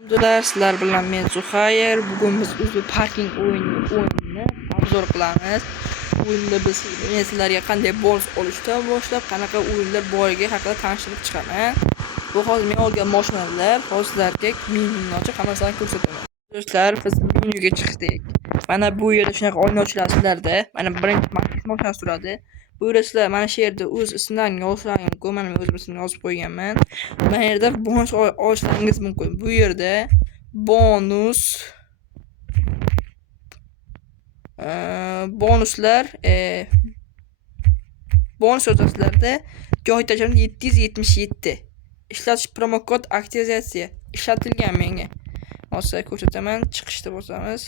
Alhamdulillah, sizlar bilan men Zuhayr. Bugun biz o'zi parking o'yinini obzor qilamiz. O'yinda biz men sizlarga qanday bonus olishdan boshlab qanaqa o'yinlar borligi haqida tanishtirib chiqaman. Bu hozir men olgan mashinalar, hozir sizlarga menyuni ochib hammasini ko'rsataman. Do'stlar, biz menyuga chiqdik. Mana bu yerda shunaqa o'ynovchilar sizlarda. Mana birinchi mashina turadi. Bu yerda sizlar mana shu yerda o'z ismlaringizni yozishlaringiz mumkin. Mana men o'zim ismimni yozib qo'yganman. Mana yerda bonus olishlaringiz mumkin. Bu yerda bonuslar bonus yozasizlarda joy tajriba 777 ishlatish promokod aktivizatsiya ishlatilgan menga. Hozir ko'rsataman, chiqishda bo'lsamiz.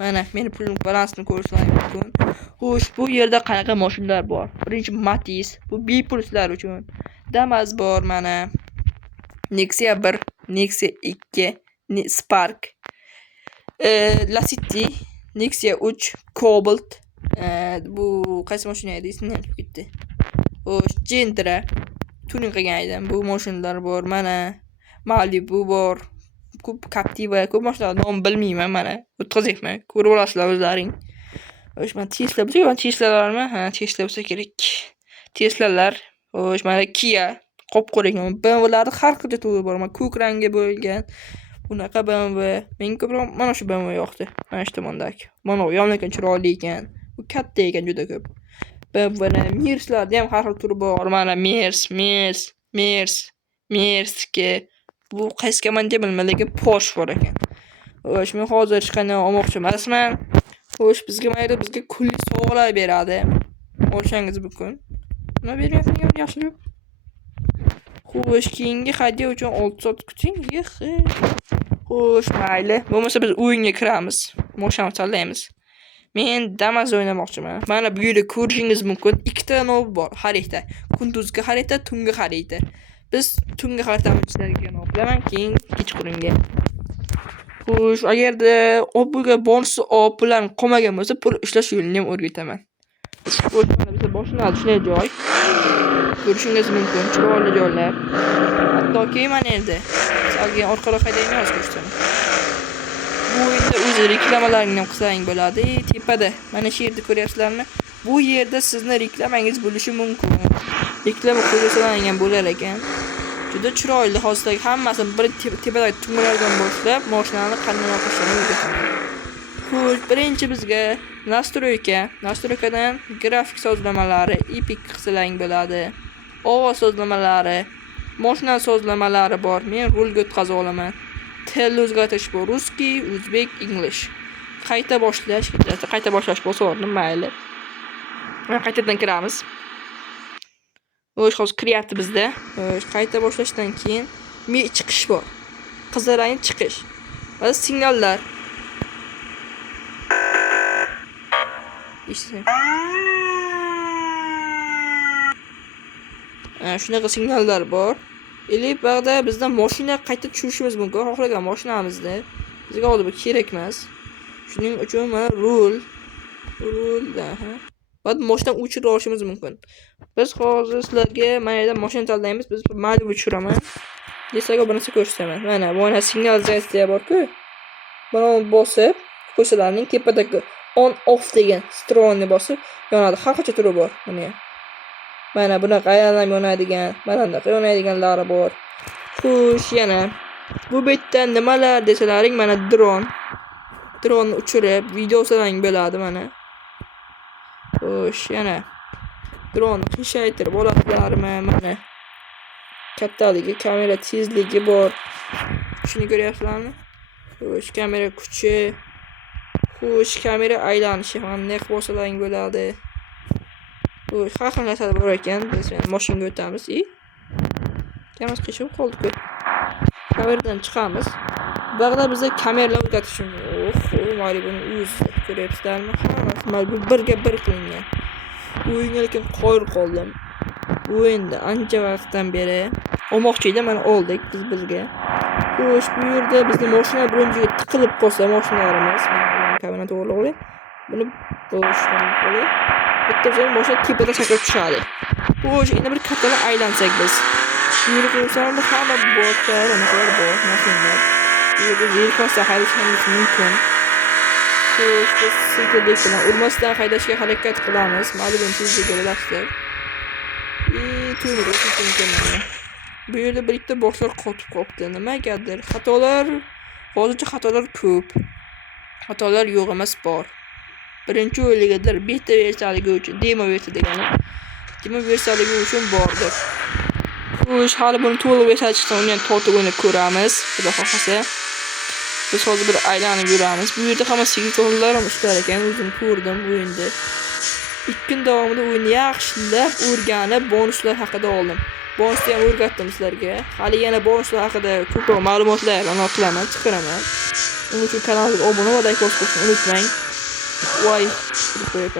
Mana meni pulim balansini ko'rishlaringiz mumkin. Xo'sh, bu yerda qanaqa mashinalar bor? Birinchi Matiz, bu bepulslar uchun. Damas bor mana. Nexia 1, Nexia 2, Spark, Lacetti, Nexia 3, Cobalt, bu qaysi mashina edi? Ismini unutib ketdi. Xo'sh, Gentra tuning qilgan edim. Bu mashinalar bor mana. Malibu bor. Ko'p Captiva, ko'p mashinalar nomini bilmayman mana. O'tkazayman. Ko'rib olasizlar o'zlaring. Xo'sh, mana Tesla, bu Teslalarmi? Ha, Tesla bo'lsa kerak. Teslalar. Xo'sh, mana Kia qop-qo'ragan. BMW'larning har xil turi bor. Mana ko'k rangga bo'lgan. Bunaqa BMW. Menga ko'proq mana shu BMW yoqdi. Mana shu tomondagi. Mana u yonlikan chiroyli ekan. Bu katta ekan, juda ko'p. BMW'ning Mers'larda ham har xil turi bor. Mana Mers'ga bu qaysi komanda bilmayman, lekin Porsche bor ekan. Xo'sh, men hozir hech qanday olmoqchi emasman. Xo'sh, bizga kulli sovg'alar beradi. Olishingiz mumkin. Nima beryapsan, yaxshilab? Xo'sh, keyingi hadya uchun 6 soat kuting. Xo'sh, mayli. Bo'lmasa biz o'yinga kiramiz. Mashinani tanlaymiz. Men Damas o'ynamoqchiman. Mana bu yerda ko'rishingiz mumkin, ikkita nov bor. Xarita. Kunduzgi xarita, tungi xarita. Biz tungi xaritani sizlarga qilaman, keyin kechqurunga. Xo'sh, agarda obbuga bonus bilan qolmagan bo'lsa, pul ishlash yo'lini ham o'rgataman. Xo'sh, mana bizda boshlanadi shunday joy. Ko'rishingiz mumkin, chiroyli joylar. Hattoki mana endi salga orqaroq haydaymiz ko'rsataman. Bu o'yinda o'z reklamalaringni ham qilsang bo'ladi. Tepada mana shu yerda ko'ryapsizlarmi? Bu yerda sizni reklamangiz bo'lishi mumkin. Reklama qo'ysalar bo'lar ekan. Juda chiroyli. Hozir hammasini bir tepadagi tumalardan boshlab mashinani qanday o'qishni o'rgataman. Xo'sh, birinchi bizga nastroykadan grafik sozlamalari, epic qilsalaring bo'ladi. Ovoz sozlamalari, mashina sozlamalari bor. Men rulga o'tkazib olaman. Til o'zgartirish bor. Ruskiy, o'zbek, inglish. Qayta boshlash bo'lsa, mayli. Qaytadan kiramiz. Xo'sh, hozir kiryapti bizda. Xo'sh, qayta boshlashdan keyin chiqish bor. Qizil rang chiqish. Va signallar. Shunaqa signallar bor. Bag'da bizdan mashina qayta tushirishimiz mumkin. Xohlagan mashinamizda. Bizga hozir bu kerak emas. Shuning uchun mana rulda, va mashinadan o'chirib olishimiz mumkin. Biz hozir sizlarga mana yerda mashina tanlaymiz. Biz Malibu tushiraman. Desaga bir narsa ko'rsataman. Mana signalizatsiya bor-ku. Buni bosib qo'shilarning tepadagi on off degan stronni bosib yonadi. Har qancha turi bor. Mana bunaqa aylanib yonadigan, mana bunaqa yonadiganlari bor. Xo'sh, yana bu betda nimalar desalaring, mana dronni uchirib video so'rang bo'ladi mana. Xo'sh, yana dronni qiyshaytirib olasizlarmi? Mana kattaligi, kamera tezligi bor. Shuni ko'ryapsizlarmi? Xo'sh, kamera kuchi. Xo'sh, kamera aylanishi ham naq bo'lsalaring bo'ladi. Xo'sh, har xil narsalar bor ekan. Biz mashinaga o'tamiz. Kamera qishib qoldi-ku. Kameradan chiqamiz. Bag'da bizda kameralar o'rgatish uchun. Malibuning o'zi ko'ryapsizlarmi? Hammasi Malibu birga bir qilingan. O'yinga lekin qoyil qoldim. O'yinda ancha vaqtdan beri olmoqchi edim, mana oldik bizga. Xo'sh, bu yerda bizning mashina birinchiga tiqilib qolsa mashinlarimiz, kamera to'g'ri qo'yib, buni bo'shdan qo'yib, bitta mashina tepada sakrab tushadi. Xo'sh, endi bir kattadan aylansak biz. Bu yerda ko'rsangiz hamma botlar, anaqa bor, mashinalar. yerda yelkosdan haydashingiz mumkin. Xo'sh, biz sekinlik bilan urmasdan haydashga harakat qilamiz. Ma'lum tezlikka bilasizlar. To'g'ri mumkin. Bu yerda bitta boshlar qotib qoldi. Nimagadir? Xatolar, hozircha xatolar ko'p. Xatolar yo'q emas, bor. Birinchi o'yinligadir beta versiyaligi uchun demo versiya degani. Demo versiyaligi uchun bordir. Xo'sh, hali buni to'liq versiya chiqsa, uni ham tortib o'ynab ko'ramiz. Xudo xohlasa. Biz hozir bir aylanib yuramiz. Bu yerda hamma signaturlar ham ishlar ekan. O'zim ko'rdim o'yinda. 2 kun davomida o'yinni yaxshilab o'rganib, bonuslar haqida oldim. Bonusni ham o'rgatdim sizlarga. Hali yana bonuslar haqida ko'proq ma'lumotlar e'lon qilaman, chiqaraman. Uning uchun kanalimga obuna va like bosishni unutmang. Voy,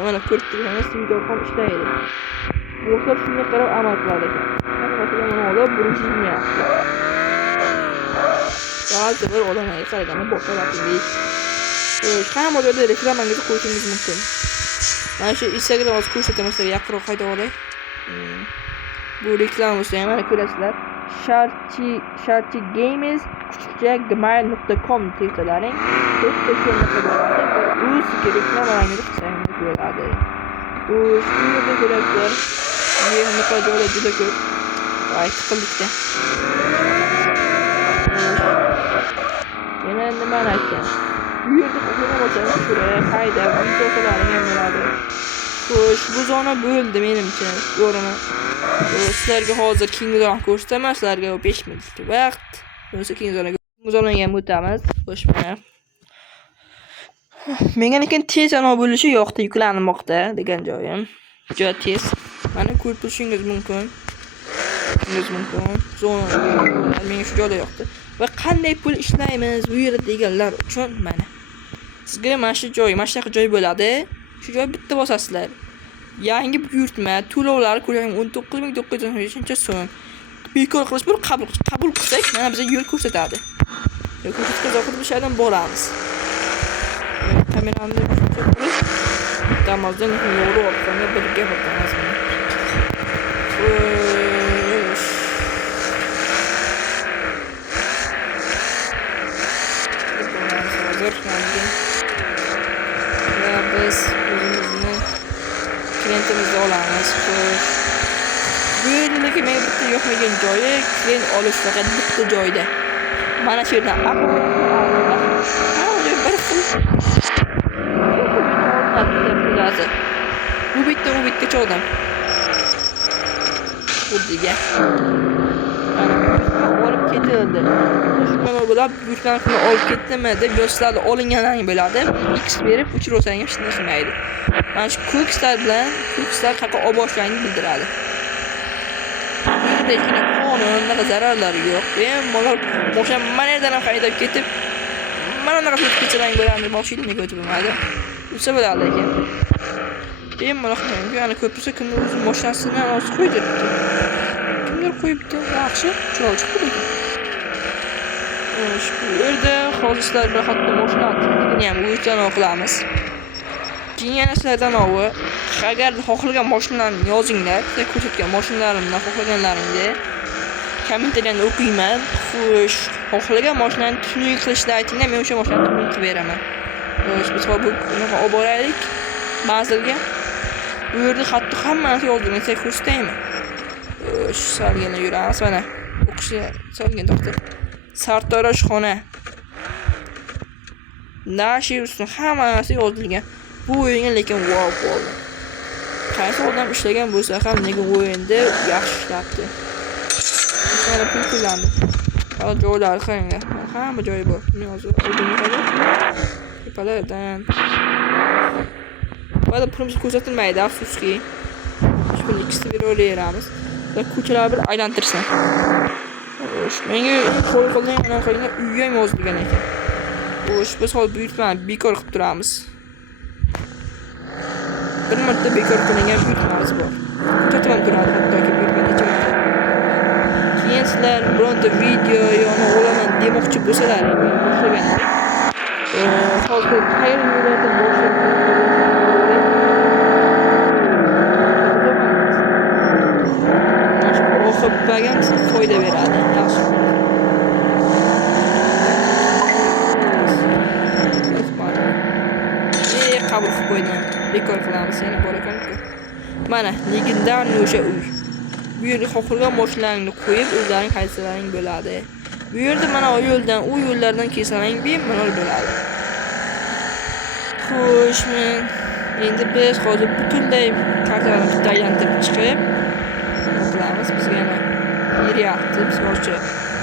mana ko'rib turganingiz video ham ishlaydi. Boshlar shunga qarab amal qiladi ekan. Masalan, mana olib, birinchi yeyapti. Ba'zi bir odamlarga qaraganda boshqa raqamli. Hamma joyda reklamangizni qo'yishingiz mumkin. Mana shu Instagram o'z ko'rsataman sizlarga yaqinroq qayta olay. Bu reklama bo'lsa ham mana ko'rasizlar. Sharchi Games gmail.com tirkalaring. To'rtta ko'rmoqda bo'ladi va o'z reklamalarni qilsangiz bo'ladi. Bu yerda ko'rasizlar. Yerni joylar juda ko'p. Voy, tiqildikda. Yana nimani aytgan? Bu yerda qo'ygan bo'lsangiz shura, qayda videolaring ham bo'ladi. Xo'sh, bu zona bo'ldi menimcha. To'g'rimi? Sizlarga hozir King Zone ko'rsataman, sizlarga 5 minut vaqt. O'sha King Zonega ham o'tamiz. Xo'sh, mana. Menga lekin tez ana bo'lishi yoqdi, yuklanmoqda degan joyim. Juda tez. Mana ko'rib turishingiz mumkin. Zona menga shu joyda yoqdi. Va qanday pul ishlaymiz bu yerda deganlar uchun mana. Sizga mana shu joy, mana shunaqa joy bo'ladi. Shu joy bitta bosasizlar. Yangi buyurtma to'lovlari ko'ring 19990 so'm. Bekor qilish bir qabul qilsak, mana bizga yo'l ko'rsatadi. Yo'l ko'rsatgan zoqir bu shaydan boramiz. Kameramni ko'rsatib, damazdan yo'l orqasida birga boramiz. Biz o'zimizni klientimizni olamiz. Bu yerdagi menga bitta yoqmagan joyi klient olish faqat bitta joyda. Mana shu yerdan bu bitta odam. Xuddiga. Olib ketildi. Shunday bo'lib, buyurtmani olib ketdimi deb yoshlarga olinganlarning bo'ladi. X berib o'chirsangiz ham hech narsa qilmaydi. Mana shu ko'kslar bilan ko'kslar qayerga olib boshlanganini bildiradi. Hech qanday zararlari yo'q. Bemalol o'sha mana yerdan ham haydab ketib, mana bunaqa o'tib ketsang bo'ladi, mashinaga o'tib bo'lmaydi. O'tsa bo'ladi ekan. Bemalol ana ko'prisi kimdir o'z mashinasini olib qo'ydiribdi. Kimdir qo'yibdi, yaxshi, chiroyli chiqdi ekan. Bu yerda hozir sizlar bir hatto mashinani ham o'zdan qilamiz. Keyin yana sizlardan ovi, agar xohlagan mashinalarni yozinglar, sizga ko'rsatgan mashinalarimni xohlaganlaringni kommentariyada o'qiyman. Xo'sh, xohlagan mashinani tuning qilishni aytinglar, men o'sha mashinani tuning qilib beraman. Xo'sh, biz bu bunaqa olib boraylik ba'zilga. Bu yerda hatto hammani yozdim, sizga ko'rsataymi? Xo'sh, salgina yuramiz mana. O'qishni solgan doktor. Sartaroshxona. Nashi ustin hammasi yozilgan. Bu o'yinga lekin wow bo'ldi. Qaysi odam ishlagan bo'lsa ham nega o'yinda yaxshi ishlabdi. Mana pul to'landi. Hozir joylar qaranglar. Hamma joyi bor. Men hozir o'zimni qilib tepalardan. Ba'zi pulimiz ko'rsatilmaydi, afsuski. Shuni ikkisini beraveramiz. Va ko'chalar bir aylantirsin. Menga qo'l qilgan anaqaga uy ham yozilgan ekan. Xo'sh, biz hozir buyurtmani bekor qilib turamiz. Bir marta bekor qilingan buyurtmamiz bor. Ko'rsatib turadi hattoki buyurtma necha marta. Keyin sizlar bironta video yoni olaman demoqchi bo'lsalar, boshlaganda. Hozir qayerdan yo'ldan boshladim. Bagan foyda beradi. Yaxshi. bekor qilamiz, yana bor ekan-ku. Mana legendarniy o'sha uy. Bu yerga xohlagan mashinalarni qo'yib, o'zlaring haydasalaring bo'ladi. Bu yerda mana o yo'ldan, u yo'llardan kelsalaring bemalol bo'ladi. Xo'sh, men endi biz hozir butunlay kartalarni bitta aylantirib chiqib qilamiz. Bizga yana beryapti, biz hozircha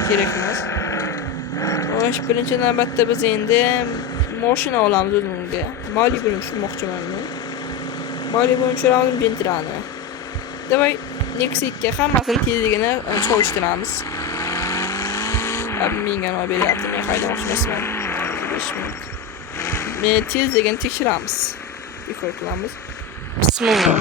kerak emas. Xo'sh, birinchi navbatda biz endi mashina olamiz o'zimizga. Malibu'ni tushirmoqchiman men. Malibu'ni tushiramiz, Bentley'ni. Davay Nexus'ga hammasini tezligini solishtiramiz. Menga nima beryapti? Men haydamoqchi emasman. 5 minut. Men tezligini tekshiramiz. Bekor qilamiz. Bismillah.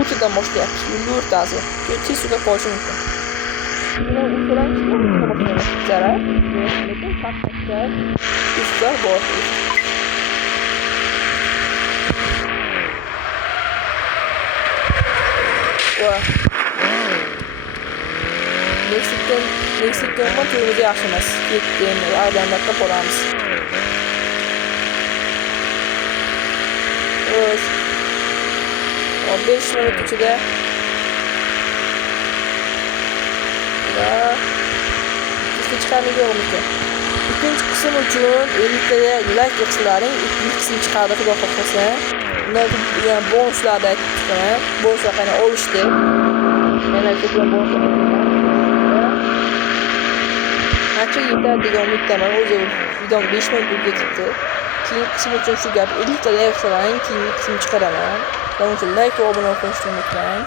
Uçudan boshlayapmiz. Yo'lni o'rtasi. Tez suvga qo'yish mumkin. Buni uchidan zarar, lekin chaqmoqda usta bor. Va Meksikadan motorimiz yaxshi emas. Ketdi, aylanmoqqa boramiz. Xo'sh. 5 minut ichida ikkinchi chiqarmayapmiz. Ikkinchi qism uchun 50 ta like qilsalaring, ikkinchi qism chiqadi, xudo xohlasa. Undan keyin bonuslarni aytdim. Bonuslarni olishdi. Mana ko'plab bonuslar. Qancha yetadi degan umiddaman. O'zi videom 5 minutga ketdi. Keyingi qism uchun shu gap 50 ta like qilsalaring, keyingi qism chiqaraman. Shuning uchun like va obuna bo'lishni unutmang.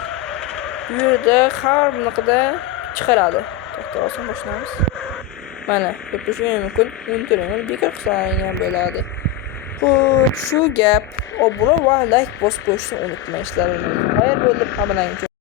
Bu yerda har bunaqada chiqaradi. To'xta olsin boshlaymiz. Mana, ko'pchilik mumkin unutmang, bekor qilsalaring ham bo'ladi. Xo'p, shu gap obuna va like bosib qo'yishni unutmang. Xayr bo'lib, hammalarga